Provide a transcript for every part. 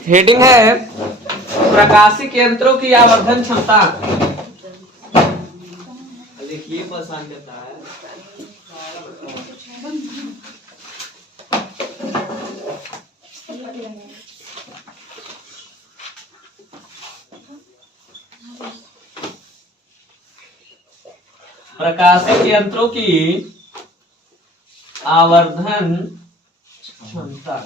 Heading है प्रकाशिक यंत्रों की आवर्धन क्षमता। देखिए परेशान करता है। प्रकाशिक यंत्रों की आवर्धन क्षमता।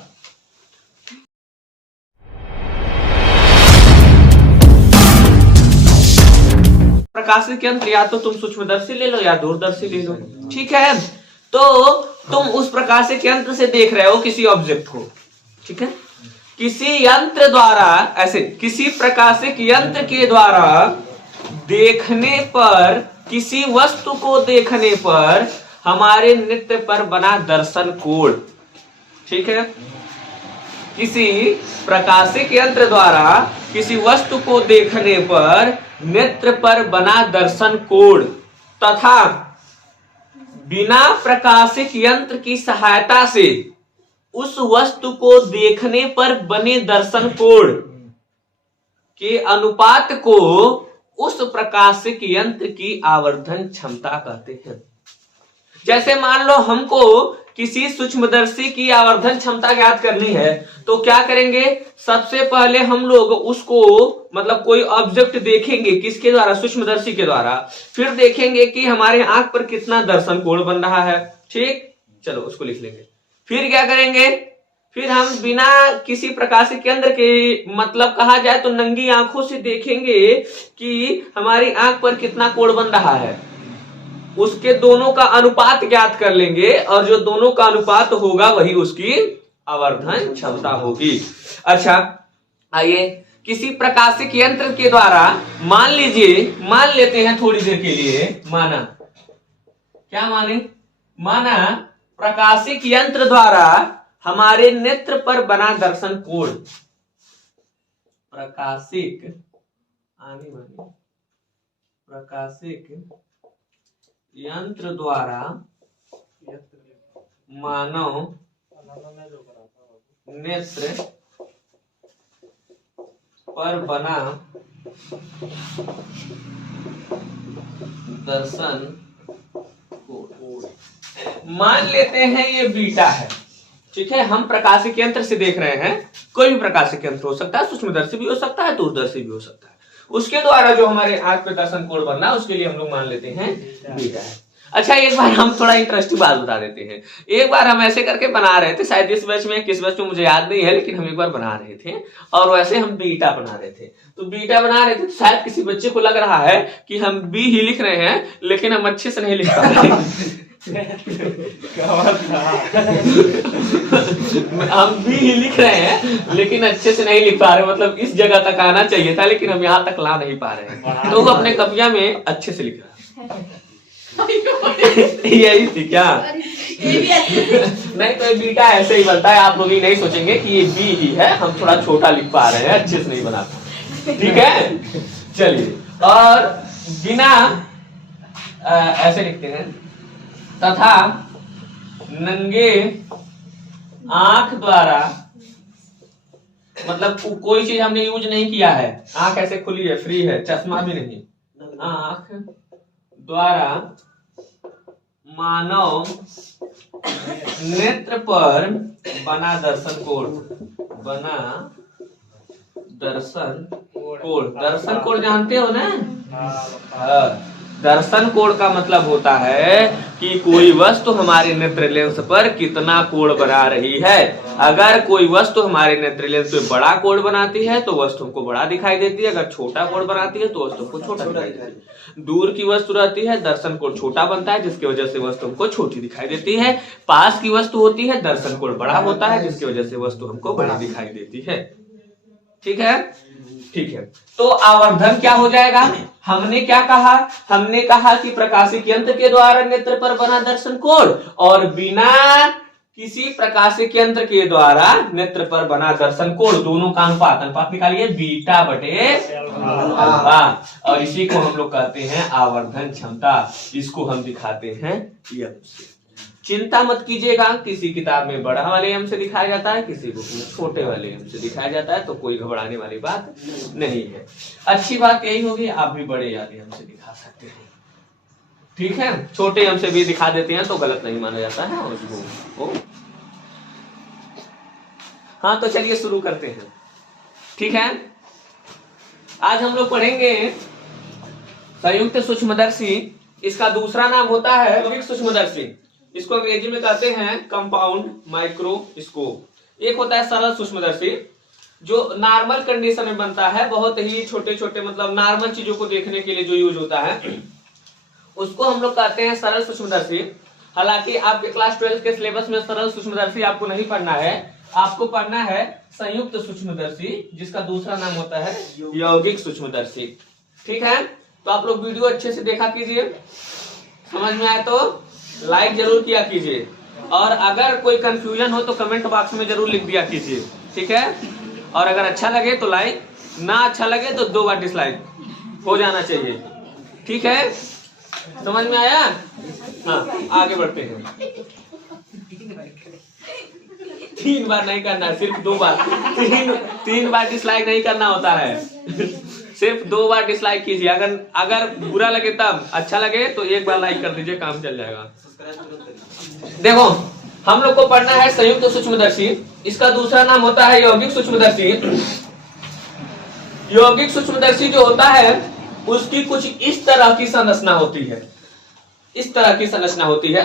प्रकाशिक यंत्र या तो तुम सूक्ष्मदर्शी ले लो या दूरदर्शी ले लो, ठीक है। तो तुम उस प्रकाशिक यंत्र से देख रहे हो किसी ऑब्जेक्ट को, ठीक है। किसी यंत्र द्वारा, ऐसे किसी प्रकाशिक यंत्र के द्वारा देखने पर, किसी वस्तु को देखने पर हमारे नेत्र पर बना दर्शन कोण, ठीक है। किसी प्रकाशिक यंत्र द्वारा किसी वस्तु को देखने पर नेत्र पर बना दर्शन कोण तथा बिना प्रकाशिक यंत्र की सहायता से उस वस्तु को देखने पर बने दर्शन कोण के अनुपात को उस प्रकाशिक यंत्र की आवर्धन क्षमता कहते हैं। जैसे मान लो हमको किसी सूक्ष्मदर्शी की आवर्धन क्षमता ज्ञात करनी है, तो क्या करेंगे, सबसे पहले हम लोग उसको मतलब कोई ऑब्जेक्ट देखेंगे किसके द्वारा, सूक्ष्मदर्शी के द्वारा, फिर देखेंगे कि हमारे आंख पर कितना दर्शन कोण बन रहा है, ठीक। चलो उसको लिख लेंगे। फिर क्या करेंगे, फिर हम बिना किसी प्रकाशिक यंत्र के, मतलब कहा जाए तो नंगी आंखों से देखेंगे कि हमारी आंख पर कितना कोण बन रहा है, उसके दोनों का अनुपात ज्ञात कर लेंगे और जो दोनों का अनुपात होगा वही उसकी आवर्धन क्षमता होगी। अच्छा आइए, किसी प्रकाशिक यंत्र के द्वारा मान लेते हैं थोड़ी देर के लिए, माना क्या माने, माना प्रकाशिक यंत्र द्वारा हमारे नेत्र पर बना दर्शन कोण, प्रकाशिक यंत्र द्वारा मानव नेत्र पर बना दर्शन कोण, मान लेते हैं ये बीटा है, ठीक है। हम प्रकाशिक यंत्र से देख रहे हैं, कोई भी प्रकाशिक यंत्र हो सकता है, सूक्ष्मदर्शी भी हो सकता है, दूरदर्शी भी हो सकता है, उसके द्वारा जो हमारे आंख पे दर्शन कोण बनना है उसके लिए हम लोग मान लेते हैं बीटा है। अच्छा एक बार हम थोड़ा इंटरेस्टिंग बात बता देते हैं। एक बार हम ऐसे करके बना रहे थे, शायद इस बैच में किस बैच में मुझे याद नहीं है, लेकिन हम एक बार बना रहे थे और वैसे हम बीटा बना रहे थे। तो बीटा बना रहे थे तो शायद किसी बच्चे को लग रहा है कि हम बी ही लिख रहे हैं, लेकिन हम अच्छे से नहीं लिख पा रहे हम भी ही लिख रहे हैं लेकिन अच्छे से नहीं लिख पा रहे, मतलब इस जगह तक आना चाहिए था लेकिन हम यहाँ तक ला नहीं पा रहे हैं। तो वो अपने कविया में अच्छे से लिख रहा है। यही थी क्या? नहीं तो ये बीटा ऐसे ही बनता है, आप लोग ही नहीं सोचेंगे कि ये बी ही है, हम थोड़ा छोटा लिख पा रहे हैं, अच्छे से नहीं बनाता, ठीक है। चलिए, और बिना ऐसे लिखते हैं, तथा नंगे आंख द्वारा, मतलब कोई चीज हमने यूज नहीं किया है, आंख ऐसे खुली है, फ्री है, चश्मा भी नहीं, आंख द्वारा मानव नेत्र पर बना दर्शन कोण, बना दर्शन कोण, दर्शन कोण जानते हो ना? दर्शन कोण का मतलब होता है कि कोई वस्तु हमारे नेत्र लेंस पर कितना कोण बना रही है। अगर कोई वस्तु हमारे नेत्र लेंस पे बड़ा कोण बनाती है तो वस्तु हमको बड़ा दिखाई देती है, अगर छोटा कोण बनाती है तो वस्तु हमको छोटा दिखाई देती है। दूर की वस्तु रहती है, दर्शन कोण छोटा बनता है, जिसकी वजह से वस्तु हमको छोटी दिखाई देती है। पास की वस्तु होती है, दर्शन कोण बड़ा होता है, जिसकी वजह से वस्तु हमको बड़ी दिखाई देती है, ठीक है। ठीक है, तो आवर्धन क्या हो जाएगा? हमने क्या कहा? हमने कहा कि प्रकाशिक यंत्र के द्वारा नेत्र पर बना दर्शन कोण और बिना किसी प्रकाशिक यंत्र के द्वारा नेत्र पर बना दर्शन कोण, दोनों का अनुपात निकालिए, बीटा बटे अल्फा, और इसी को हम लोग कहते हैं आवर्धन क्षमता। इसको हम दिखाते हैं चिंता मत कीजिएगा, किसी किताब में बड़ा वाले एम से दिखाया जाता है, किसी बुक में छोटे वाले एम से दिखाया जाता है, तो कोई घबराने वाली बात नहीं है। अच्छी बात यही होगी आप भी बड़े वाले एम से दिखा सकते हैं, ठीक है। छोटे एम से भी दिखा देते हैं तो गलत नहीं माना जाता है उसको। हाँ तो चलिए शुरू करते हैं, ठीक है। आज हम लोग पढ़ेंगे संयुक्त सूक्ष्मदर्शी। इसका दूसरा नाम होता है यौगिक सूक्ष्मदर्शी। इसको अंग्रेजी में कहते हैं कंपाउंड माइक्रोस्कोप। एक होता है सरल सूक्ष्मदर्शी जो नॉर्मल कंडीशन में बनता है, बहुत ही छोटे छोटे मतलब नॉर्मल चीजों को देखने के लिए जो यूज होता है उसको हम लोग कहते हैं सरल सूक्ष्मदर्शी। हालांकि आपके क्लास 12 के सिलेबस में सरल सूक्ष्मदर्शी आपको नहीं पढ़ना है, आपको पढ़ना है संयुक्त सूक्ष्मदर्शी, जिसका दूसरा नाम होता है यौगिक सूक्ष्मदर्शी, ठीक है। तो आप लोग वीडियो अच्छे से देखा कीजिए, समझ में आए तो लाइक जरूर किया कीजिए, और अगर कोई कंफ्यूजन हो तो कमेंट बॉक्स में जरूर लिख दिया कीजिए, ठीक है। और अगर अच्छा लगे तो लाइक, ना अच्छा लगे तो 2 बार डिसलाइक हो जाना चाहिए, ठीक है। समझ में आया? हाँ आगे बढ़ते हैं। 3 बार नहीं करना, सिर्फ 2 बार। 3 बार डिसलाइक नहीं करना होता है सिर्फ 2 बार डिसलाइक कीजिए। अगर बुरा लगे तब, अच्छा लगे तो 1 बार लाइक कर दीजिए, काम चल जाएगा। देखो हम लोग को पढ़ना है संयुक्त सूक्ष्मदर्शी। इसका दूसरा नाम होता है यौगिक सूक्ष्मदर्शी। यौगिक सूक्ष्मदर्शी जो होता है उसकी कुछ इस तरह की संरचना होती है, इस तरह की संरचना होती है।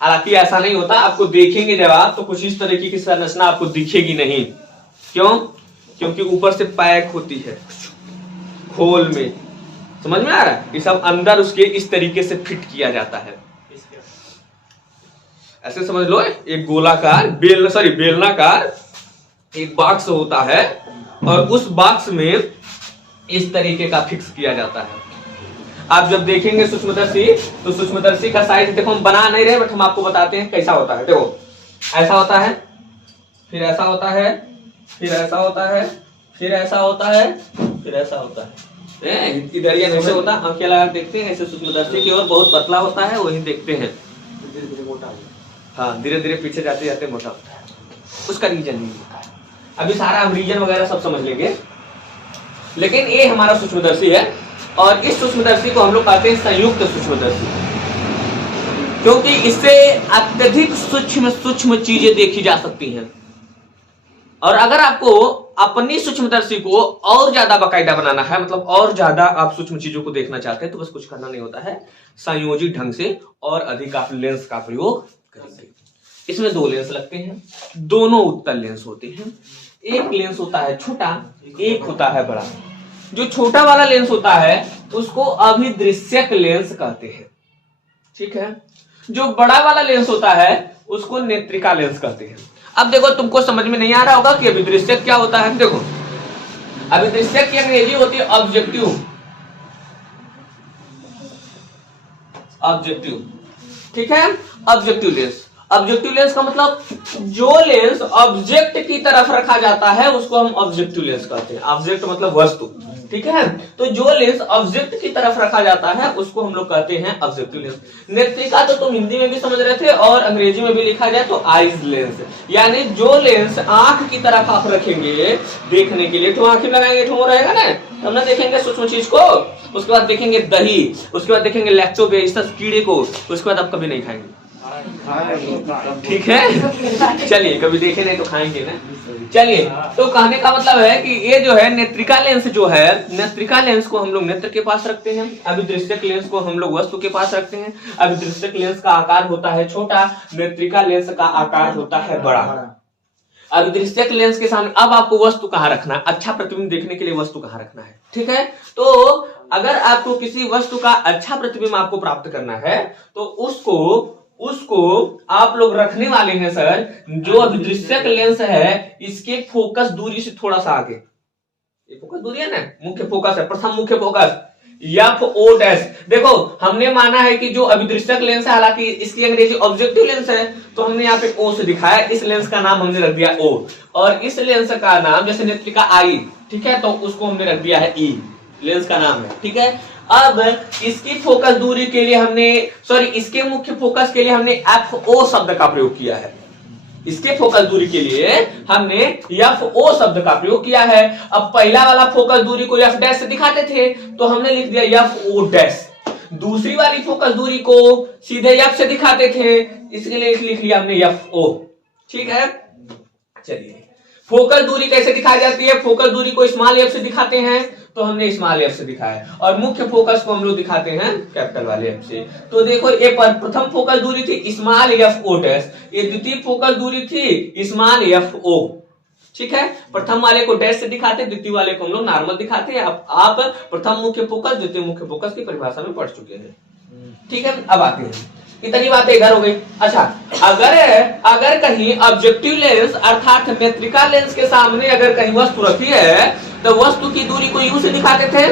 हालांकि ऐसा नहीं होता, आपको देखेंगे जब आप तो कुछ इस तरह की संरचना आपको दिखेगी नहीं। क्यों? क्योंकि ऊपर से पैक होती है खोल में, समझ में आ रहा है? ये सब अंदर उसके इस तरीके से फिट किया जाता है। ऐसे समझ लो, एक गोलाकार बेलनाकार एक बॉक्स होता है और उस बॉक्स में इस तरीके का फिक्स किया जाता है। आप जब देखेंगे सूक्ष्मदर्शी तो सूक्ष्मदर्शी का साइज देखो, हम बना नहीं रहे बट हम आपको बताते हैं कैसा होता है। देखो ऐसा होता है, फिर ऐसा होता है, फिर ऐसा होता है, फिर ऐसा होता है, फिर ऐसा होता है। इधर ये ऐसे होता है, आंखें लगा देखते हैं ऐसे सूक्ष्मदर्शी की ओर, बहुत पतला होता है वही देखते हैं, हाँ धीरे धीरे पीछे जाते जाते मोटा होता है। उसका रीजन नहीं होता है, अभी सारा हम रीजन वगैरह सब समझ लेंगे। लेकिन ये हमारा सूक्ष्मदर्शी है और इस सूक्ष्मदर्शी को हम लोग कहते हैं संयुक्त सूक्ष्मदर्शी, क्योंकि इससे अत्यधिक सूक्ष्म चीजें देखी जा सकती हैं। और अगर आपको अपनी सूक्ष्मदर्शी को और ज्यादा बाकायदा बनाना है, मतलब और ज्यादा आप सूक्ष्म चीजों को देखना चाहते हैं, तो बस कुछ करना नहीं होता है, संयोजित ढंग से और अधिक आप लेंस का प्रयोग करेंगे। इसमें 2 लेंस लगते हैं, दोनों उत्तल लेंस होते हैं। एक लेंस होता है छोटा, एक होता है बड़ा। जो छोटा वाला लेंस होता है उसको अभिदृश्यक लेंस कहते हैं, ठीक है। जो बड़ा वाला लेंस होता है उसको नेत्रिका लेंस कहते हैं। अब देखो तुमको समझ में नहीं आ रहा होगा कि अभिदृश्यक क्या होता है। देखो अभिदृश्यक की अंग्रेजी होती है ऑब्जेक्टिव, ठीक है। ऑब्जेक्टिव लेंस, ऑब्जेक्टिव लेंस का मतलब जो लेंस ऑब्जेक्ट की तरफ रखा जाता है उसको हम ऑब्जेक्टिव लेंस कहते हैं। ऑब्जेक्ट मतलब वस्तु, ठीक है। तो जो लेंस ऑब्जेक्ट की तरफ रखा जाता है उसको हम लोग कहते हैं ऑब्जेक्टिव लेंस। नेत्रिका तो तुम हिंदी में भी समझ रहे थे और अंग्रेजी में भी लिखा जाए तो आईज लेंस, यानी जो लेंस आंख की तरफ आप रखेंगे देखने के लिए, तो आंखें लगाएंगे ठो रहेगा ना, तब ना देखेंगे सूक्ष्म चीज को। उसके बाद देखेंगे दही, उसके बाद देखेंगे लैक्टोबैसिलस कीड़े को, उसके बाद आप कभी नहीं खाएंगे, ठीक है। चलिए कभी देखे नहीं तो खाएंगे ना। चलिए तो कहने का मतलब है कि ये जो है नेत्रिका लेंस जो है, नेत्रिका लेंस को हम लोग नेत्र के पास रखते हैं, अभिदृश्यक लेंस को हम लोग वस्तु के पास रखते हैं। अभिदृश्यक लेंस का आकार होता है छोटा, नेत्रिका लेंस का आकार होता है बड़ा। अभिदृश्यक लेंस के सामने अब आपको वस्तु कहाँ रखना है, अच्छा प्रतिबिंब देखने के लिए वस्तु कहाँ रखना है, ठीक है। तो अगर आपको किसी वस्तु का अच्छा प्रतिबिंब आपको प्राप्त करना है तो उसको आप लोग रखने वाले हैं सर, जो अभिदृश्यक लेंस है इसके फोकस दूरी से थोड़ा सा आगे। ये फोकस दूरी है ना, मुख्य फोकस है, प्रथम मुख्य फोकस FO'। देखो हमने माना है कि जो अभिदृश्यक लेंस है, हालांकि इसकी अंग्रेजी ऑब्जेक्टिव लेंस है, तो हमने यहाँ पे O से दिखाया। इस लेंस का नाम हमने रख दिया O, और इस लेंस का नाम जैसे नेत्रिका आई, ठीक है, तो उसको हमने रख दिया है E, लेंस का नाम है, ठीक है। अब इसकी फोकस दूरी के लिए हमने इसके मुख्य फोकस के लिए हमने FO शब्द का प्रयोग किया है। इसके फोकस दूरी के लिए हमने FO शब्द का प्रयोग किया है। अब पहला वाला फोकस दूरी को F डैश से दिखाते थे तो हमने लिख दिया FO डैश। दूसरी वाली फोकस दूरी को सीधे F से दिखाते थे, इसके लिए लिख लिया हमने FO। ठीक है, चलिए फोकस दूरी कैसे दिखाई जाती है? फोकस दूरी को स्मॉल f से दिखाते हैं तो हमने स्मॉल f से दिखाया, और मुख्य फोकस को हम लोग दिखाते हैं कैपिटल वाले f से। तो देखो ये प्रथम फोकस दूरी थी स्मॉल FO डैश, ये द्वितीय फोकस दूरी थी स्मॉल FO। ठीक है, प्रथम वाले को डैश से दिखाते, द्वितीय वाले को हम लोग नॉर्मल दिखाते हैं। अब आप प्रथम मुख्य फोकस द्वितीय मुख्य फोकस की परिभाषा में पढ़ चुके हैं। ठीक है, अब आते हैं, इतनी बातें इधर हो गई। अच्छा, अगर कहीं ऑब्जेक्टिव लेंस अर्थात नेत्रिका लेंस के सामने अगर कहीं वस्तु रखी है तो वस्तु की दूरी को U से दिखाते थे,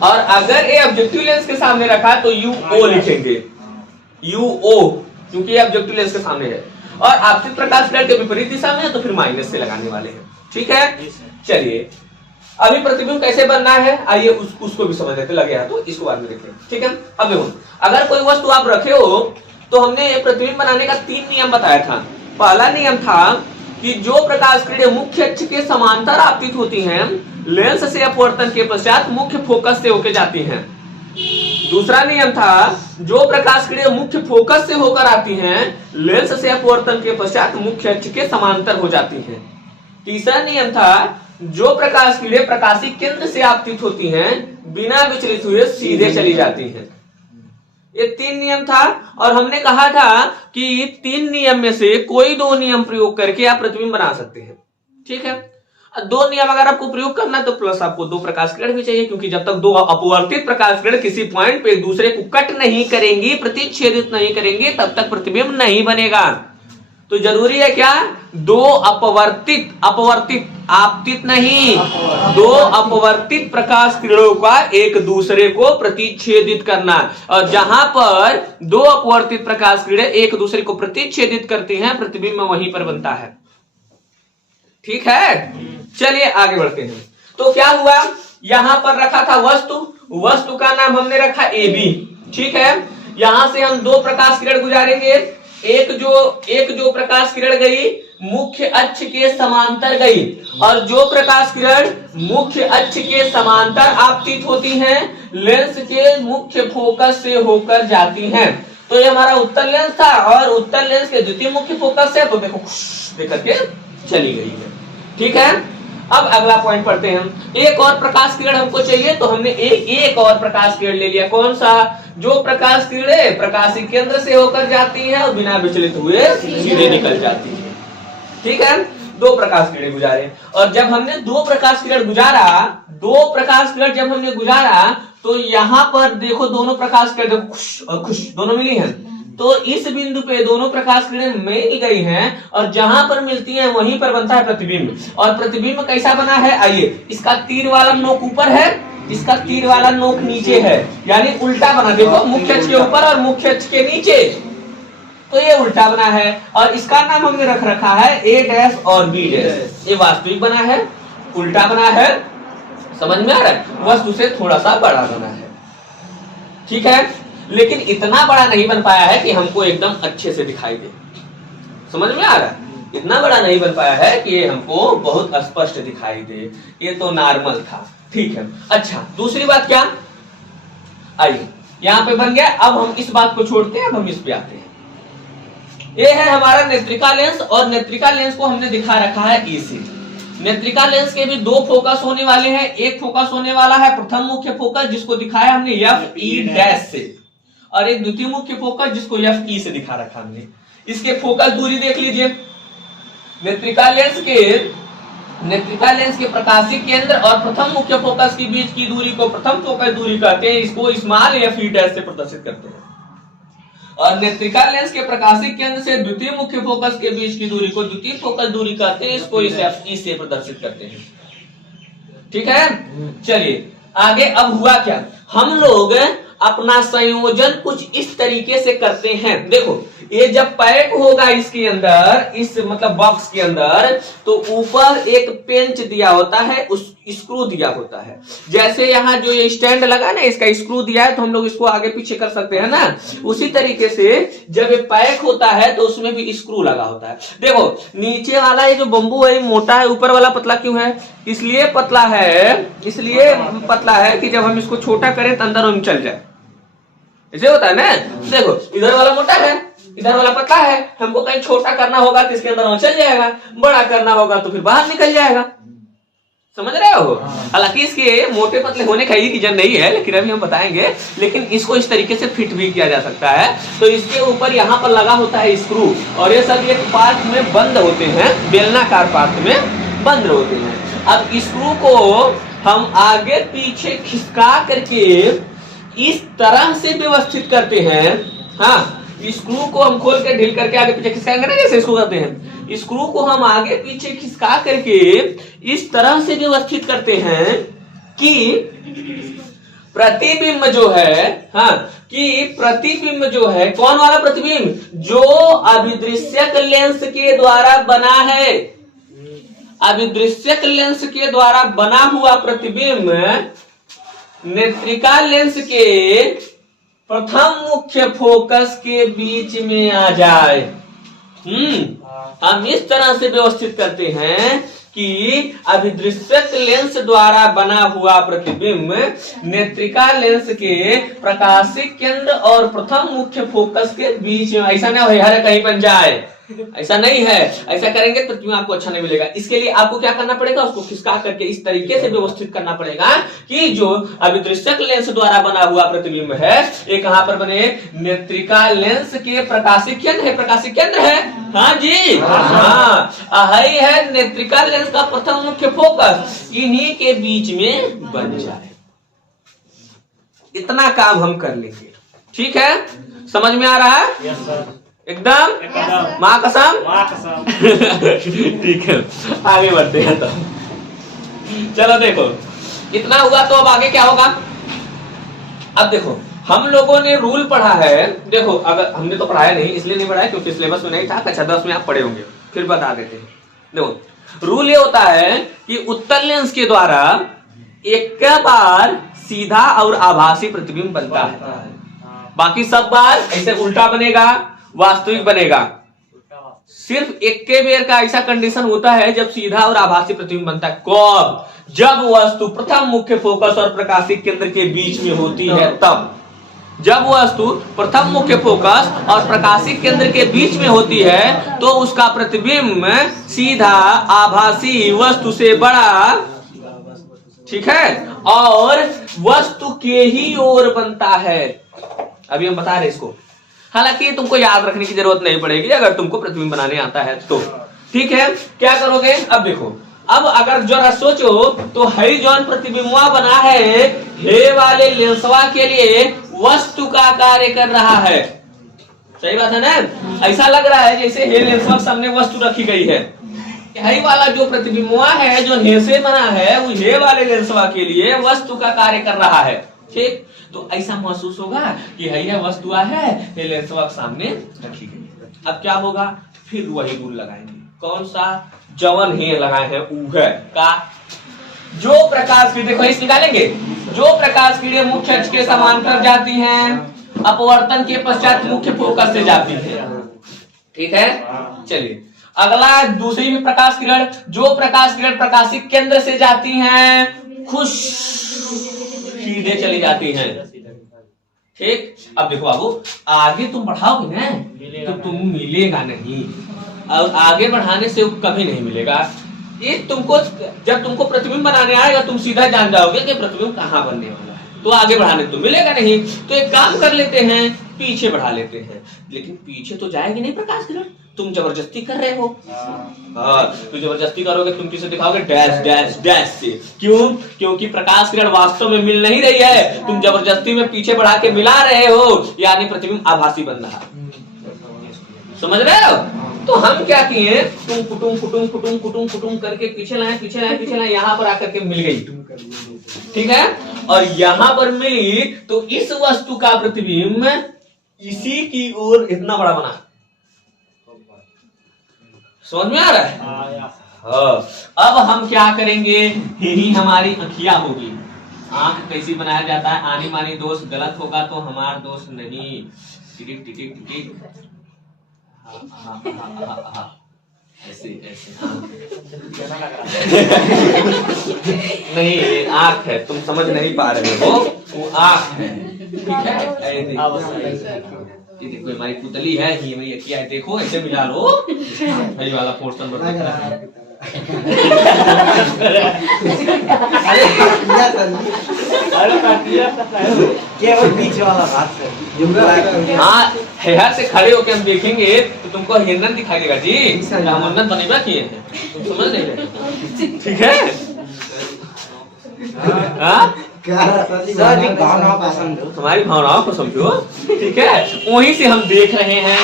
और अगर ये ऑब्जेक्टिव लेंस के सामने रखा तो UO लिखेंगे, UO, क्योंकि ये ऑब्जेक्टिव लेंस के सामने है। और आपतित प्रकाश फ्लैट के विपरीत दिशा में है तो फिर माइनस से लगाने वाले हैं। ठीक है, चलिए अभी प्रतिबिंब कैसे बनना है आइए उसको भी समझ लेते, लगे तो इसको बाद में देखते हैं। ठीक है, अब देखो अगर कोई वस्तु आप रखे हो तो हमने प्रतिबिंब बनाने का 3 नियम बताया था। पहला नियम था कि जो प्रकाश किरणें मुख्य अक्ष के समांतर आपतित होती हैं लेंस से अपवर्तन के पश्चात मुख्य फोकस से होकर जाती हैं। दूसरा नियम था जो प्रकाश किरणें मुख्य फोकस से होकर आती हैं लेंस से अपवर्तन के पश्चात मुख्य अक्ष के समांतर हो जाती हैं। तीसरा नियम था जो प्रकाश किरणें प्रकाशिक केंद्र से आपतित होती हैं बिना विचलित हुए सीधे चली जाती हैं। ये 3 नियम था, और हमने कहा था कि 3 नियम में से कोई 2 नियम प्रयोग करके आप प्रतिबिंब बना सकते हैं। ठीक है, 2 नियम अगर आपको प्रयोग करना तो प्लस आपको 2 प्रकाश किरण भी चाहिए, क्योंकि जब तक 2 अपवर्तित प्रकाश किरण किसी पॉइंट पे एक दूसरे को कट नहीं करेंगी, प्रतिच्छेदित नहीं करेंगी, तब तक प्रतिबिंब नहीं बनेगा। तो जरूरी है क्या? 2 अपवर्तित आपतित नहीं, 2 अपवर्तित प्रकाश किरणों का एक दूसरे को प्रतिच्छेदित करना, और जहां पर 2 अपवर्तित प्रकाश किरणें एक दूसरे को प्रतिच्छेदित करती हैं प्रतिबिंब वहीं पर बनता है। ठीक है, चलिए आगे बढ़ते हैं। तो क्या हुआ, यहां पर रखा था वस्तु का नाम हमने रखा AB। ठीक है, यहां से हम 2 प्रकाश किरण गुजारेंगे। एक जो प्रकाश किरण गई मुख्य अक्ष के समांतर गई, और जो प्रकाश किरण मुख्य अक्ष के समांतर आपतित होती हैं लेंस के मुख्य फोकस से होकर जाती हैं। तो ये हमारा उत्तर लेंस था, और उत्तर लेंस के द्वितीय मुख्य फोकस से तो देखो देख करके चली गई है। ठीक है, अब अगला पॉइंट पढ़ते हैं हम। एक और प्रकाश किरण हमको चाहिए, तो हमने एक और प्रकाश किरण ले लिया। कौन सा? जो प्रकाश किरणें प्रकाशिक केंद्र से होकर जाती हैं और बिना विचलित हुए सीधे निकल जाती है। ठीक है, 2 प्रकाश किरण गुजारे, और जब हमने 2 प्रकाश किरण जब हमने गुजारा तो यहाँ पर देखो दोनों प्रकाश किरण खुश और खुश दोनों मिली हैं। तो इस बिंदु पे दोनों प्रकाश किरणें मिल गई हैं, और जहां पर मिलती हैं वहीं पर बनता है प्रतिबिंब। और प्रतिबिंब कैसा बना है आइए, इसका तीर वाला नोक ऊपर है, इसका तीर वाला नोक नीचे है, यानी उल्टा बना। देखो मुख्य अक्ष के ऊपर और मुख्य अक्ष के नीचे, तो ये उल्टा बना है, और इसका नाम हमने रख रखा है A डैश और B डैश। ये वास्तविक बना है, उल्टा बना है, समझ में आ रहा है? वस्तु से थोड़ा सा बड़ा बना है। ठीक है, लेकिन इतना बड़ा नहीं बन पाया है कि हमको एकदम अच्छे से दिखाई दे। समझ में आ रहा है? इतना बड़ा नहीं बन पाया है कि ये हमको बहुत स्पष्ट दिखाई दे, ये तो नॉर्मल था। ठीक है, अच्छा दूसरी बात क्या, आइए यहाँ पे बन गया। अब हम इस बात को छोड़ते हैं, अब हम इस पे आते हैं। ये है हमारा नेत्रिका लेंस, और नेत्रिका लेंस को हमने दिखा रखा है E से। नेत्रिका लेंस के भी 2 फोकस होने वाले हैं। एक फोकस होने वाला है प्रथम मुख्य फोकस जिसको दिखाया हमने FE डैश से, और एक द्वितीय मुख्य फोकस जिसको FE से दिखा रखा हमने। इसके फोकस दूरी देख लीजिए। नेत्रिका लेंस के प्रकाशिक केंद्र और प्रथम मुख्य फोकस के बीच की दूरी को प्रथम फोकस दूरी कहते हैं, इसको स्मॉल FE डैश से प्रदर्शित करते हैं। और नेत्रिका लेंस के प्रकाशिक केंद्र से द्वितीय मुख्य फोकस के बीच की दूरी को द्वितीय फोकस दूरी कहते हैं, इसको इस FE से प्रदर्शित करते हैं। ठीक है, चलिए आगे। अब हुआ क्या, हम लोग अपना संयोजन कुछ इस तरीके से करते हैं। देखो ये जब पैक होगा इसके अंदर, इस मतलब बॉक्स के अंदर, तो ऊपर एक पेंच दिया होता है, उस स्क्रू दिया होता है। जैसे यहाँ जो ये स्टैंड लगा ना, इसका स्क्रू दिया है तो हम लोग इसको आगे पीछे कर सकते हैं ना। उसी तरीके से जब ये पैक होता है तो उसमें भी स्क्रू लगा होता है। देखो नीचे वाला ये जो बम्बू है मोटा है, ऊपर वाला पतला क्यों है? इसलिए पतला है कि जब हम इसको छोटा करें तो अंदर हम चल जाए, ऐसे होता है ना। देखो इधर वाला मोटा है, इधर वाला पतला है, हमको कहीं छोटा करना होगा तो इसके अंदर चल जाएगा, बड़ा करना होगा तो फिर बाहर निकल जाएगा। समझ रहे हो? हालांकि इसके मोटे पतले होने का ही रीजन नहीं है, लेकिन अभी हम बताएंगे। लेकिन इसको इस तरीके से फिट भी किया जा सकता है। तो इसके ऊपर यहाँ पर लगा होता है स्क्रू, और ये सब एक पार्ट में बंद होते हैं, बेलनाकार पार्ट में बंद होते हैं। अब स्क्रू को हम आगे पीछे खिसका करके इस तरह से व्यवस्थित करते हैं। हाँ, स्क्रू को हम खोल के ढील करके आगे पीछे खिसकाएंगे ना, जैसे इसको करते हैं। स्क्रू को हम आगे पीछे खिसका करके इस तरह से व्यवस्थित करते हैं कि प्रतिबिंब जो है, हाँ, कि प्रतिबिंब जो है, कौन वाला प्रतिबिंब? जो अभिदृश्यक लेंस के द्वारा बना है, अभिदृश्यक लेंस के द्वारा बना हुआ प्रतिबिंब नेत्रिका लेंस के प्रथम मुख्य फोकस के बीच में आ जाए। हम इस तरह से व्यवस्थित करते हैं कि अभिदृश्यक लेंस द्वारा बना हुआ प्रतिबिंब नेत्रिका लेंस के प्रकाशिक केंद्र और प्रथम मुख्य फोकस के बीच में, ऐसा ना हो हर कहीं बन जाए, ऐसा नहीं है। ऐसा करेंगे तो प्रतिबिंब आपको अच्छा नहीं मिलेगा। इसके लिए आपको क्या करना पड़ेगा? उसको खिसका करके इस तरीके से व्यवस्थित करना पड़ेगा कि जो अभिदृश्यक लेंस द्वारा बना हुआ प्रतिबिंब है, ये कहां पर बने? नेत्रिका लेंस के प्रकाशिक केंद्र है, प्रकाशिक केंद्र है, हाँ जी, हाँ, है नेत्रिका लेंस का प्रथम मुख्य फोकस, इन्हीं के बीच में बन जाए। इतना काम हम कर लेंगे, ठीक है? समझ में आ रहा है? यस सर, एकदम माँ कसम। ठीक है, आगे बढ़ते हैं। तो चलो देखो, इतना हुआ तो अब आगे क्या होगा? अब देखो हम लोगों ने रूल पढ़ा है। देखो अगर हमने तो पढ़ाया नहीं, इसलिए नहीं पढ़ाया क्योंकि सिलेबस में नहीं था। कक्षा 10 में आप पढ़े होंगे, फिर बता देते हैं। देखो रूल ये होता है कि उत्तल लेंस के द्वारा एक बार सीधा और आभासी प्रतिबिंब बनता है, बाकी सब बार ऐसे उल्टा बनेगा, वास्तविक बनेगा। सिर्फ एक के बेर का ऐसा कंडीशन होता है जब सीधा और आभासी प्रतिबिंब बनता है। कब? जब वस्तु प्रथम मुख्य फोकस और प्रकाशिक केंद्र के बीच में होती है, तब। जब वस्तु प्रथम मुख्य फोकस और प्रकाशिक केंद्र के बीच में होती है तो उसका प्रतिबिंब सीधा आभासी वस्तु से बड़ा, ठीक है, और वस्तु के ही ओर बनता है। अभी हम बता रहे इसको। हालांकि तुमको याद रखने की जरूरत नहीं पड़ेगी अगर तुमको प्रतिबिंब बनाने आता है तो, ठीक है। क्या करोगे? अब देखो, अब अगर जरा सोचो तो है जौन प्रतिबिंबवा बना है, हे वाले लेंसवा के लिए वस्तु का कार्य कर रहा है। सही बात है ना? ऐसा लग रहा है जैसे हे लेंसवा के सामने वस्तु रखी गई है। हे वाला जो प्रतिबिंबवा है, जो हे से बना है, वो हे वाले लेंसवा के लिए वस्तु का कार्य कर रहा है, ठीक। तो ऐसा महसूस होगा कि यह वस्तु है, ये लेंसवा के सामने रखी गई। अब क्या होगा? फिर वही रूल लगाएंगे। कौन सा? जवन हे लगाए हैं ऊ है का। जो प्रकाश किरणें, देखो इस निकालेंगे, जो प्रकाश किरणें मुख्य अक्ष के समांतर जाती हैं, अपवर्तन के पश्चात मुख्य फोकस से जाती है, ठीक है। चलिए अगला, दूसरी भी प्रकाश किरण, जो प्रकाश किरण प्रकाशिक केंद्र से जाती हैं, खुश सीधे चली जाती हैं, ठीक। अब देखो बाबू, आगे तुम बढ़ाओगे ना तो तुम मिलेगा नहीं, और आगे बढ़ाने से कभी नहीं मिलेगा। ये तुमको, जब तुमको प्रतिबिंब बनाने आएगा तुम सीधा जान जाओगे कि प्रतिबिंब कहाँ बनने वाला है, तो आगे बढ़ाने तो मिलेगा नहीं। तो एक काम कर लेते हैं, पीछे बढ़ा लेते हैं। लेकिन पीछे तो जाएगी नहीं प्रकाश किरण, तुम जबरदस्ती कर रहे हो। हाँ, तो जबरदस्ती करोगे, तुम किसे दिखाओगे? डैश डैश डैश से। क्यों? क्योंकि प्रकाश किरण वास्तव में मिल नहीं रही है, तुम जबरदस्ती में पीछे बढ़ा के मिला रहे हो, यानी प्रतिबिंब आभासी बन रहा। समझ रहे हो? तो हम क्या किए, तुम कुटुम कुटुम कुटुम कुटुम कुटुम करके पीछे लाए, पीछे लाए, पीछे लाए, यहाँ पर आकर के मिल गई, ठीक है। और यहां पर मिली तो इस वस्तु का प्रतिबिंब इसी की ओर इतना बड़ा बना। समझ में आ रहा है? हाँ। अब हम क्या करेंगे, यही हमारी आंखियां होगी। आंख कैसी बनाया जाता है, आनी मानी दोष गलत होगा तो हमारा दोष नहीं। टिटिक टिटिक टिटिक, ऐसे ऐसे नहीं, आंख है, तुम समझ नहीं पा रहे हो, वो आंख है। ठीक है, ये देखो हमारी पुतली है, ये मेरी अखियां है, देखो ऐसे मिला लो, यही वाला पोर्शन बता। केवल बीच वाला भाग से। हाँ, हेयर से खड़े होके हम देखेंगे तो तुमको हिरन दिखाई देगा जी, हम उन्नत बनेगा किए हैं, तुम समझ नहीं रहे। ठीक है, हाँ तुम्हारी भावनाओं को समझो। ठीक है, वहीं से हम देख रहे हैं,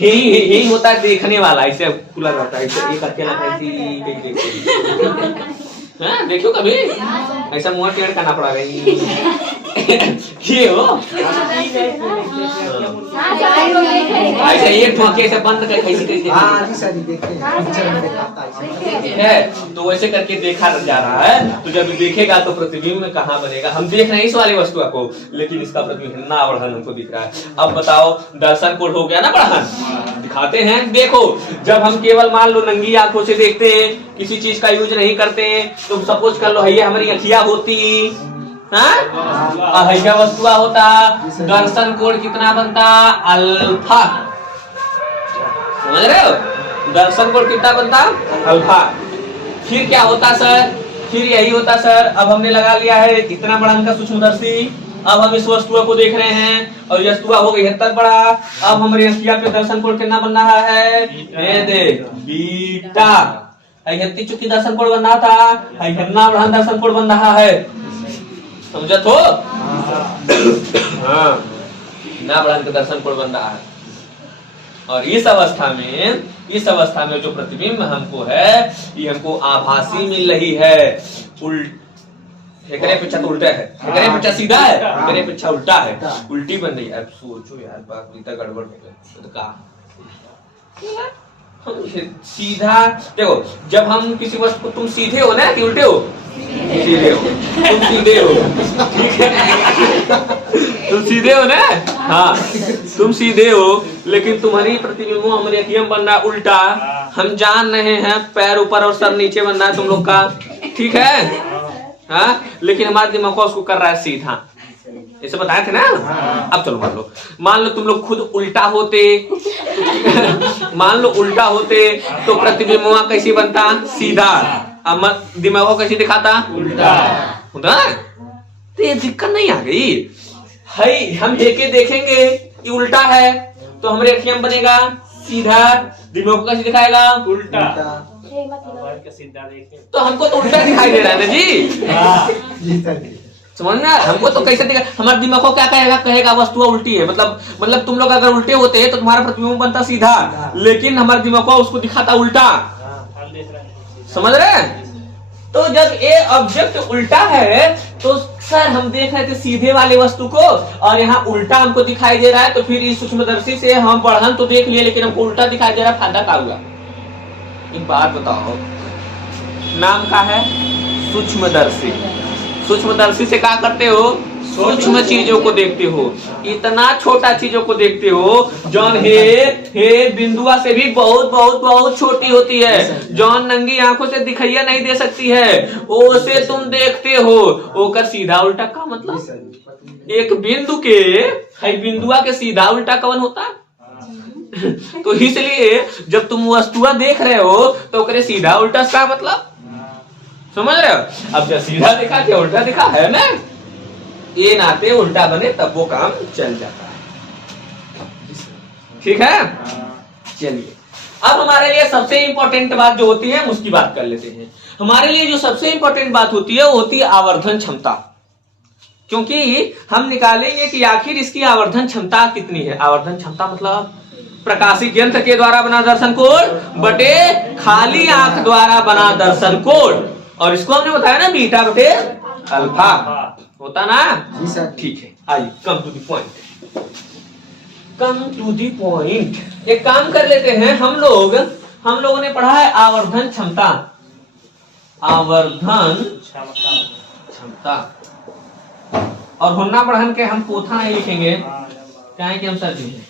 यही होता है देखने वाला, ऐसे खुला रहता है, ऐसे एक अकेला हाँ, देखो कभी ऐसा मुंह टेढ़ करना पड़ा रही ये हो ऐसा एक ठोके से बंद कर कैसे है, तो वैसे करके देखा जा रहा है। तो जब देखेगा तो प्रतिबिंब में कहाँ बनेगा, हम देख रहे हैं इस वाली वस्तु को, लेकिन इसका प्रतिबिंब हिलना बढ़न हमको दिख रहा है। अब बताओ, दर्शन कोड हो गया ना बढ़न, दिखाते हैं। देखो, जब हम केवल मान लो नंगी आंखों से देखते हैं, किसी चीज का यूज नहीं करते, तो सपोज कर लो ये हमारी अखियां होती, हाँ वस्तुआ होता, दर्शन कोण कितना बनता, अल्फा। समझ रहे हो, दर्शन कोण कितना बनता, अल्फा। फिर क्या होता सर, फिर यही होता सर। अब हमने लगा लिया है इतना बड़ा इनका सूक्ष्मदर्शी। अब हम इस वस्तुआ को देख रहे हैं और यह वस्तुआ हो गई है तक बड़ा। अब हमारे अखियां पे दर्शन कोण कितना बन रहा है, ये देख बीटा। हत्ती चुकी दर्शन कोण बन रहा था, हन्ना बड़ा दर्शन कोण बन रहा है, समझा तो? हाँ, ना बड़ा दर्शन कोण बन रहा है। और इस अवस्था में जो प्रतिबिंब हमको है, ये हमको आभासी मिल रही है। एकरे पीछा तो उल्टा है, एकरे पीछा सीधा है, एकरे पीछा उल्टा है, उल्टी बन रही है। अब सोचो यार, बात इतना गड़बड़ हो गया तो का सीधा। देखो, जब हम किसी वस्तु को, तुम सीधे हो ना कि उल्टे हो, सीधे हो, तुम सीधे हो, ठीक है, तुम सीधे हो ना, हाँ तुम सीधे हो, लेकिन तुम्हारी प्रतिबिंब हमारी अखियां बन रहा उल्टा। हम जान रहे हैं पैर ऊपर और सर नीचे बन रहा है तुम लोग का, ठीक है, हाँ, लेकिन हमारा दिमाग उसको कर रहा है सीधा। ऐसे बताए थे ना। अब चलो मान लो तुम लोग खुद उल्टा होते मान लो उल्टा होते तो प्रतिबिंब कैसे बनता, सीधा। अब दिमाग कैसे दिखाता, उल्टा होता। तो ये दिक्कत नहीं आ गई है। हम देखे देखेंगे कि उल्टा है तो हमारे अखियां बनेगा सीधा, दिमाग कैसे दिखाएगा, उल्टा। तो हमको तो उल्टा दिखाई दे रहा है ना जी, समझ में? हमको तो कैसे दिखा, हमारे दिमाग को क्या कहेगा वस्तु उल्टी है। मतलब तुम लोग अगर उल्टे होते तो तुम्हारा प्रतिबिंब बनता सीधा, लेकिन हमारे दिमाग को उसको दिखाता उल्टा। समझ रहे? तो जब ये ऑब्जेक्ट उल्टा है तो सर हम देख रहे थे सीधे वाले वस्तु को और यहाँ उल्टा हमको दिखाई दे रहा है, तो फिर इस सूक्ष्मदर्शी से हम बढ़न तो देख लिए, लेकिन हमको उल्टा दिखाई दे रहा है, फायदा क्या हुआ? एक बात बताओ, नाम का है सूक्ष्मदर्शी। सूक्ष्मदर्शी से क्या करते हो, सूक्ष्म चीजों को देखते हो, इतना छोटा चीजों को देखते हो जौन हे बिंदुआ से भी बहुत बहुत बहुत छोटी होती है, जौन नंगी आंखों से दिखाइया नहीं दे सकती है, उसे तुम देखते हो। ओकर सीधा उल्टा का मतलब, एक बिंदु के बिंदुआ के सीधा उल्टा कौन होता तो इसलिए जब तुम वस्तुआ देख रहे हो तो ओकरे सीधा उल्टा का मतलब, समझ रहे हो? अब जब सीधा दिखा के उल्टा दिखा है ना, ये नाते उल्टा बने तब वो काम चल जाता है, ठीक है। चलिए, अब हमारे लिए सबसे इंपॉर्टेंट बात जो होती है उसकी बात कर लेते हैं। हमारे लिए जो सबसे इंपॉर्टेंट बात होती है वो होती है आवर्धन क्षमता, क्योंकि हम निकालेंगे कि आखिर इसकी आवर्धन क्षमता कितनी है। आवर्धन क्षमता मतलब प्रकाशिक यंत्र के द्वारा बना दर्शन कोण बटे खाली आंख द्वारा बना दर्शन कोण। और इसको हमने बताया ना बीटा बटे अल्फा होता ना। जी सर। ठीक है, आइए come to the point, come to the point. एक काम कर लेते हैं हम लोगों ने पढ़ा है आवर्धन क्षमता, आवर्धन क्षमता, और हुन्ना बढ़न के हम पोथा नहीं लिखेंगे, क्या है कि हम सर जी हैं,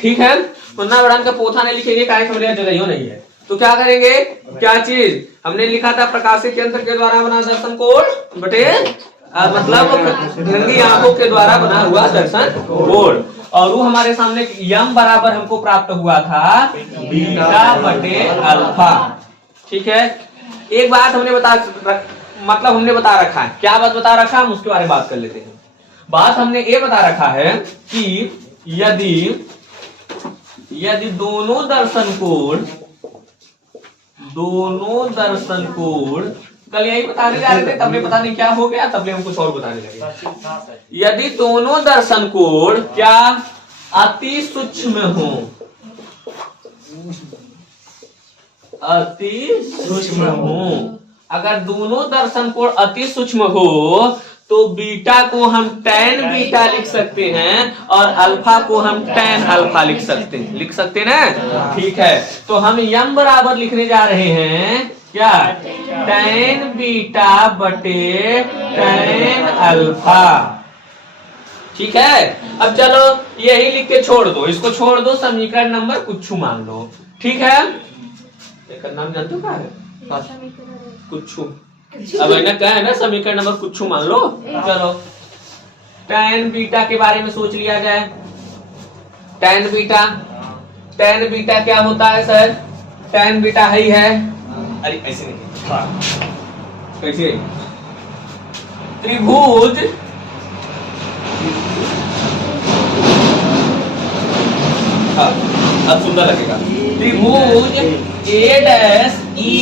ठीक है। हुन्ना बढ़न का पोथा नहीं लिखेंगे, क्या है कि हमारे जगह नहीं है। तो क्या करेंगे, क्या चीज हमने लिखा था, प्रकाशिक यंत्र के द्वारा बना दर्शन कोण बटे मतलब नंगी आंखों के द्वारा बना हुआ दर्शन कोण, और वो हमारे सामने यम बराबर हमको प्राप्त हुआ था बीटा बटे अल्फा। ठीक है, एक बात हमने बता रखा है, क्या बात बता रखा है, हम उसके बारे में बात कर लेते हैं। बात हमने ये बता रखा है कि यदि दोनों दर्शन कोण कल यही बताने जा रहे थे, तब पता नहीं क्या हो गया, तब हम कुछ और बताने लगे। यदि दोनों दर्शन कोण क्या अति सूक्ष्म हो, अति सूक्ष्म हो, अगर दोनों दर्शन कोण अति सूक्ष्म हो तो बीटा को हम tan बीटा लिख सकते हैं और अल्फा को हम tan अल्फा लिख सकते ना। ठीक है, तो हम यम बराबर लिखने जा रहे हैं क्या, tan बीटा बटे tan अल्फा। ठीक है, अब चलो यही लिख के छोड़ दो, इसको छोड़ दो, समीकरण नंबर कुछ मान लो। ठीक है, एक नाम जानते हो क्या है, कुछ। अब है ना, क्या है ना, समीकरण नंबर कुछ मान लो। चलो tan बीटा के बारे में सोच लिया जाए। tan बीटा क्या होता है सर, tan बीटा ही है, अरे ऐसे नहीं, कैसे, त्रिभुज अब सुंदर लगेगा, त्रिभुज A dash E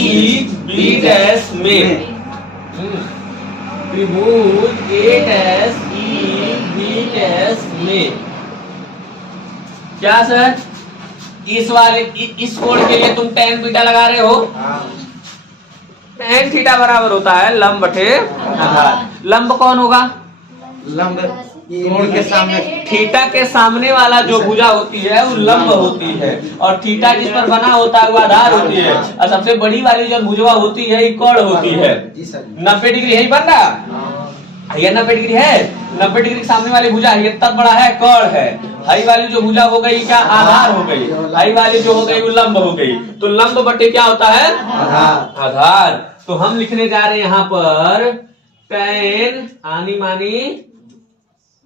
B dash में, त्रिभुज A dash E B dash में क्या सर, इस कोण के लिए तुम tan बीटा लगा रहे हो, tan थीटा बराबर होता है लंब बटे आधार। लंब कौन होगा, लंब कोण के सामने, थीटा के सामने वाला जो भुजा होती है वो लंब होती है, और थीटा जिस पर बना होता है वो आधार होती है, और सबसे बड़ी वाली जो भुजा होती है ये कोण होती है। 90 डिग्री यही बन रहा, ये 90 डिग्री है, 90 डिग्री के सामने वाली भुजा ये तब बड़ा है, कोण है। हाई वाली जो भुजा हो गई क्या, आधार हो गई, हाई वाली जो हो गई वो लंब हो गई। तो लंब बटे क्या होता है, आधार। तो हम लिखने जा रहे हैं यहाँ पर tan आनी मानी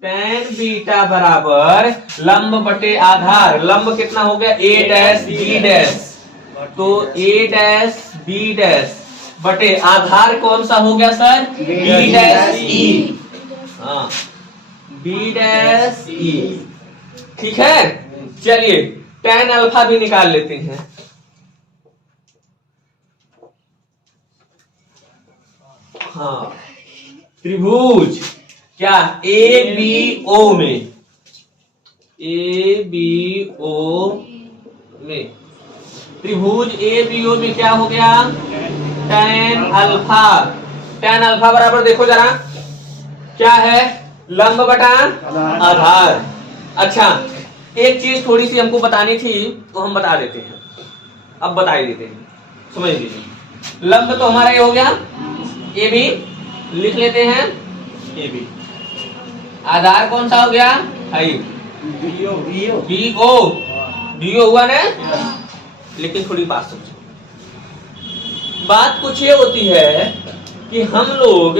tan बीटा बराबर लंब बटे आधार। लंब कितना हो गया, A डैश B डैश, तो A डैश B डैश बटे आधार कौन सा हो गया सर, B डैश E, हाँ B डैश E। ठीक है, चलिए tan अल्फा भी निकाल लेते हैं। हाँ, त्रिभुज क्या ABO में, ABO में, त्रिभुज ABO में क्या हो गया, tan अल्फा। tan अल्फा बराबर देखो जरा क्या है, लंब बटा आधार। अच्छा, एक चीज थोड़ी सी हमको बतानी थी तो हम बता देते हैं, अब बता ही देते हैं, समझ लीजिए। लंब तो हमारा ये हो गया AB, लिख लेते हैं AB। आधार कौन सा हो गया, आई BO हुआ ना। लेकिन थोड़ी बात समझो, बात कुछ ये होती है कि हम लोग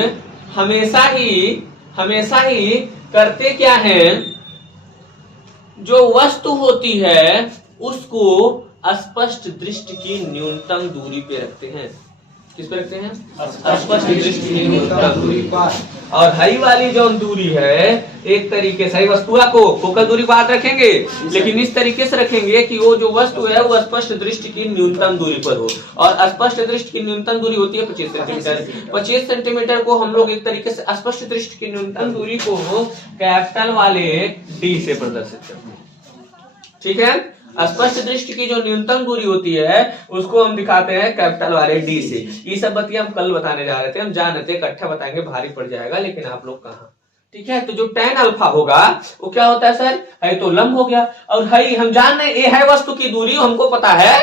हमेशा ही करते क्या है, जो वस्तु होती है उसको स्पष्ट दृष्टि की न्यूनतम दूरी पे रखते हैं। किस पे रखते हैं, स्पष्ट दृष्टि की न्यूनतम दूरी पर। और हाई वाली जो दूरी है, एक तरीके से वस्तु को फोकस दूरी बात रखेंगे, लेकिन इस तरीके से रखेंगे कि वो जो वस्तु है वो स्पष्ट दृष्टि की न्यूनतम दूरी पर हो। और स्पष्ट दृष्टि की न्यूनतम दूरी होती है 25 सेंटीमीटर। 25 सेंटीमीटर को हम लोग एक तरीके से स्पष्ट दृष्टि की न्यूनतम दूरी को कैपिटल वाले D से प्रदर्शित करते हैं। ठीक है, स्पष्ट दृष्टि की जो न्यूनतम दूरी होती है उसको हम दिखाते हैं कैपिटल वाले डी से। ये सब बतिया हम कल बताने जा रहे थे, हम जान रहे थे इकट्ठा बताएंगे भारी पड़ जाएगा, लेकिन आप लोग कहाँ। ठीक है, तो जो tan अल्फा होगा वो क्या होता है सर, है तो लंब हो गया, और है हम जान रहे ए है वस्तु की दूरी, हमको पता है।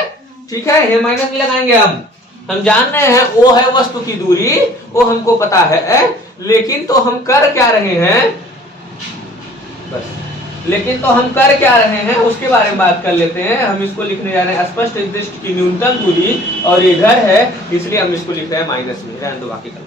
ठीक है, ये माइनस भी लगाएंगे हम जान रहे हैं वो है वस्तु की दूरी, वो हमको पता है, लेकिन तो हम कर क्या रहे हैं, बस लेकिन तो हम कर क्या रहे हैं उसके बारे में बात कर लेते हैं। हम इसको लिखने जा रहे हैं स्पष्ट दृष्टि की न्यूनतम दूरी, और इधर है इसलिए हम इसको लिख रहे हैं माइनस में, रहने दो बाकी कल।